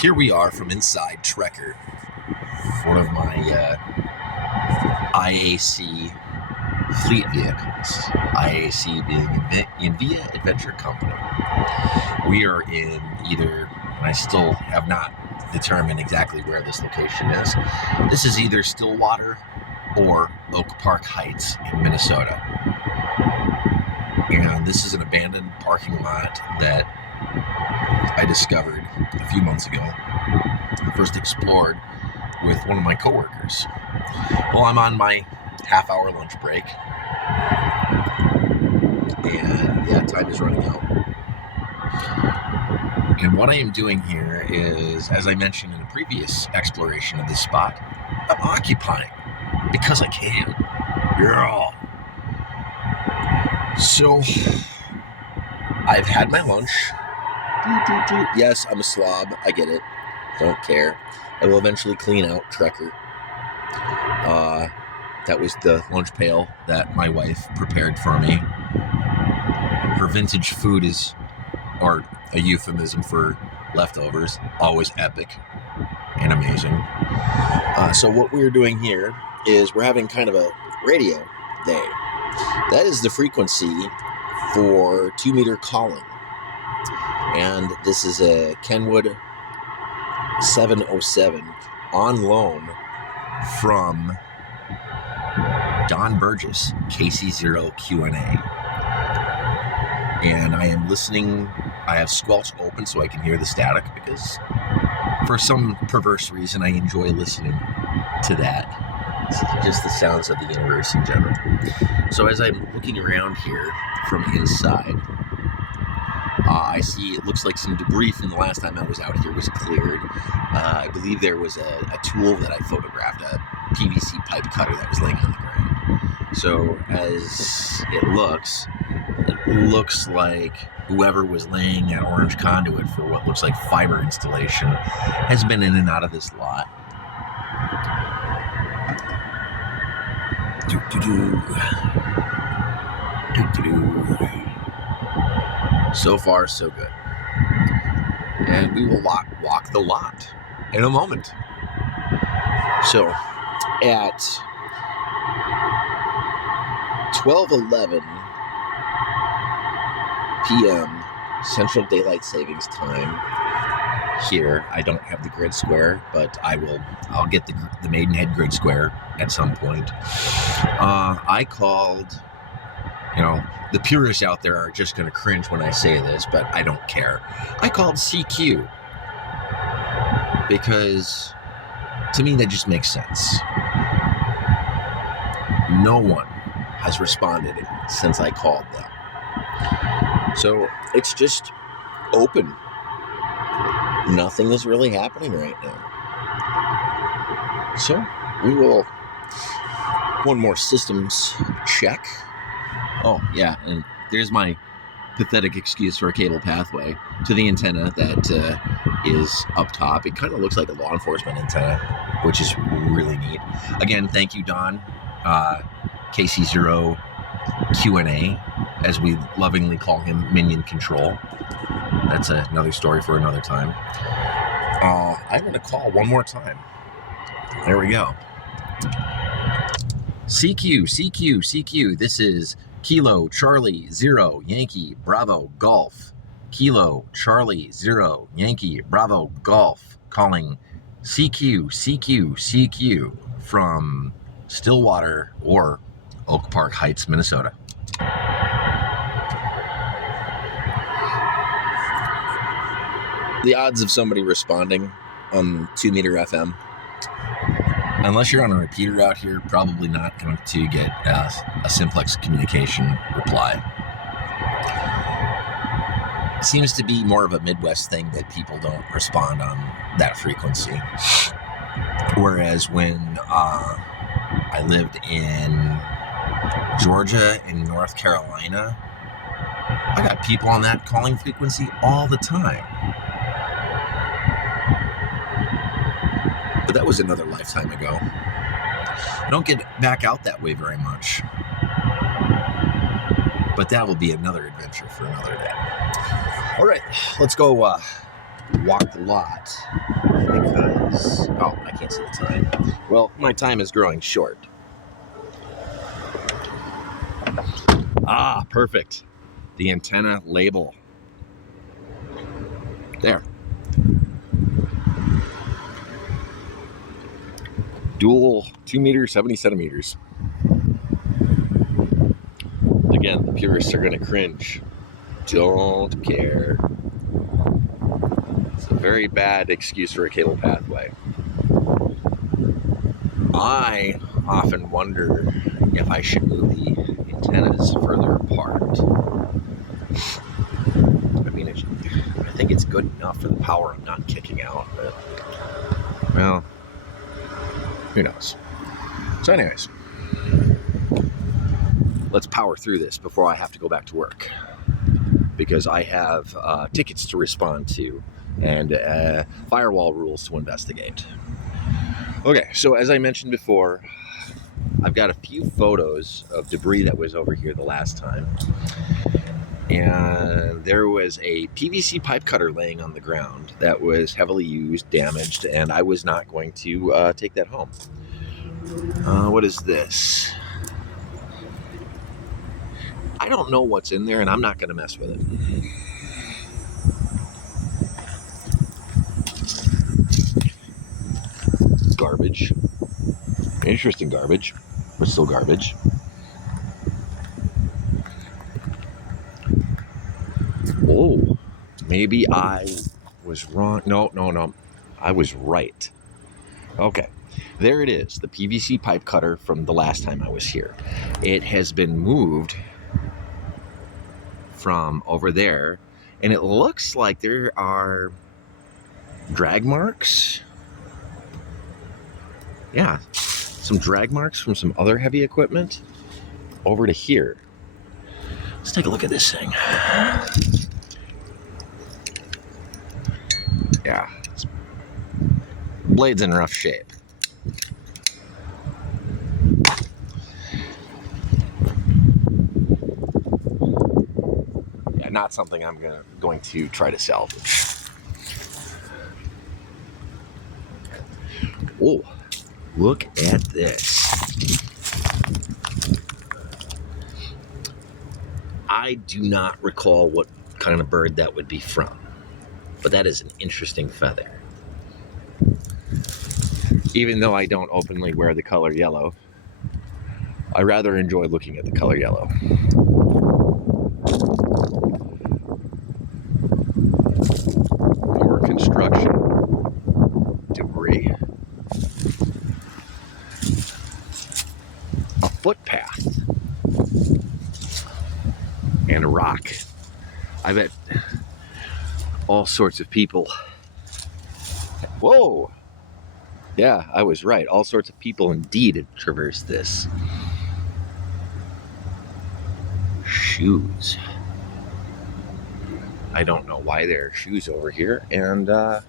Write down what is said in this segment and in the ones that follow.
Here we are from inside Trekker, one of my IAC fleet vehicles. IAC being Invia Adventure Company. We are in either, and I still have not determined exactly where this location is. This is either Stillwater or Oak Park Heights in Minnesota. And this is an abandoned parking lot that I discovered a few months ago. I first explored with one of my coworkers. Well, I'm on my half-hour lunch break, and yeah, time is running out. And what I am doing here is, as I mentioned in a previous exploration of this spot, I'm occupying because I can. Yeah. So, I've had my lunch. Yes, I'm a slob. I get it. Don't care. I will eventually clean out Trekker. That was the lunch pail that my wife prepared for me. Her vintage food is, or a euphemism for leftovers, always epic and amazing. So what we're doing here is we're having kind of a radio day. That is the frequency for 2-meter calling. And this is a Kenwood 707 on loan from Don Burgess, KC0 Q&A. And I am listening. I have squelch open so I can hear the static because for some perverse reason I enjoy listening to that. It's just the sounds of the universe in general. So as I'm looking around here from inside, I see it looks like some debris from the last time I was out here was cleared. I believe there was a tool that I photographed, a PVC pipe cutter that was laying on the ground. So as it looks like whoever was laying that orange conduit for what looks like fiber installation has been in and out of this lot. So far, so good. And we will walk the lot in a moment. So, at 12:11 p.m. Central Daylight Savings Time here. I don't have the grid square, but I'll get the Maidenhead grid square at some point. I called, the purists out there are just going to cringe when I say this, but I don't care. I called CQ because to me that just makes sense. No one has responded since I called them. So it's just open. Nothing is really happening right now. So we will one more systems check. Oh, yeah, and there's my pathetic excuse for a cable pathway to the antenna that is up top. It kind of looks like a law enforcement antenna, which is really neat. Again, thank you, Don, KC0 Q&A, as we lovingly call him, Minion Control. That's another story for another time. I'm going to call one more time. There we go. CQ. This is Kilo Charlie 0 Yankee Bravo Golf. Kilo Charlie 0 Yankee Bravo Golf. Calling CQ from Stillwater or Oak Park Heights, Minnesota. The odds of somebody responding on 2-meter FM, unless you're on a repeater out here, probably not going to get a simplex communication reply. It seems to be more of a Midwest thing that people don't respond on that frequency. Whereas when I lived in Georgia and North Carolina, I got people on that calling frequency all the time. But that was another lifetime ago. I don't get back out that way very much. But that will be another adventure for another day. All right, let's go walk the lot because, oh, I can't see the time. Well, my time is growing short. Ah, perfect. The antenna label. There. Dual 2 meters, 70 centimeters. Again, the purists are going to cringe. Don't care. It's a very bad excuse for a cable pathway. I often wonder if I should move the antennas further apart. I mean, I think it's good enough for the power I'm not kicking out, but, well, who knows. So anyways, let's power through this before I have to go back to work, because I have tickets to respond to and firewall rules to investigate. Okay, so as I mentioned before, I've got a few photos of debris that was over here the last time. And there was a PVC pipe cutter laying on the ground that was heavily used, damaged, and I was not going to take that home. What is this? I don't know what's in there, and I'm not going to mess with it. Garbage. Interesting garbage, but still garbage. Oh, maybe I was wrong. No. I was right. Okay, there it is, the PVC pipe cutter from the last time I was here. It has been moved from over there, and it looks like there are drag marks. Yeah, some drag marks from some other heavy equipment over to here. Let's take a look at this thing. Yeah, blade's in rough shape. Yeah, not something I'm going to try to salvage. Oh, look at this. I do not recall what kind of bird that would be from, but that is an interesting feather. Even though I don't openly wear the color yellow, I rather enjoy looking at the color yellow. More construction debris. A footpath. And a rock. I bet all sorts of people. Whoa! Yeah, I was right. All sorts of people indeed had traversed this. Shoes. I don't know why there are shoes over here, and well,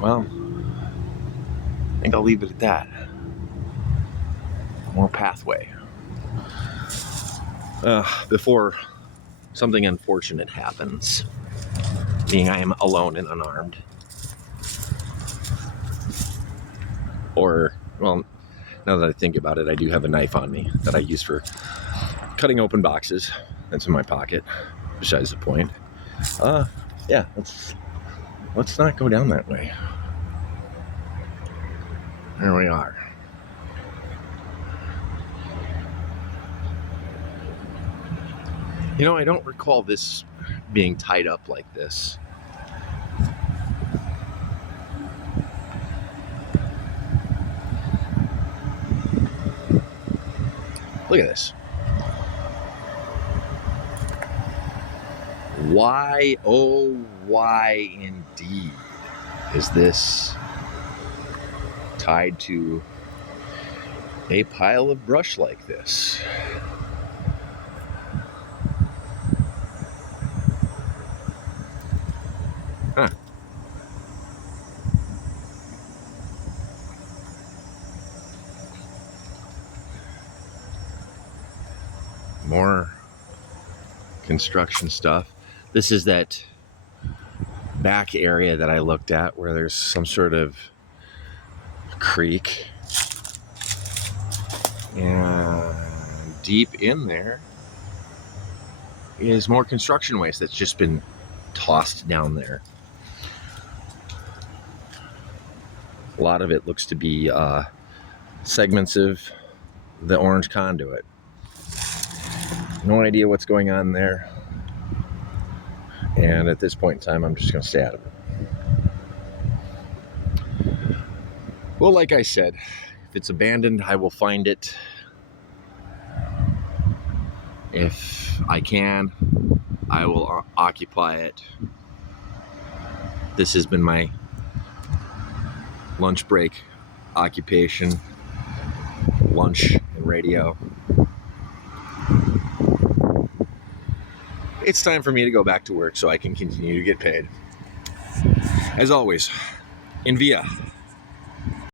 I think I'll leave it at that. More pathway. Before something unfortunate happens, being I am alone and unarmed. Or, well, now that I think about it, I do have a knife on me that I use for cutting open boxes. That's in my pocket, besides the point. Yeah, let's not go down that way. There we are. You know, I don't recall this being tied up like this. Look at this. Why, oh, why indeed is this tied to a pile of brush like this? Huh. More construction stuff. This is that back area that I looked at where there's some sort of creek. And deep in there is more construction waste that's just been tossed down there. A lot of it looks to be segments of the orange conduit. No idea what's going on there. And at this point in time, I'm just going to stay out of it. Well, like I said, if it's abandoned, I will find it. If I can, I will occupy it. This has been my lunch break occupation, lunch and radio. It's time for me to go back to work so I can continue to get paid. As always, in via.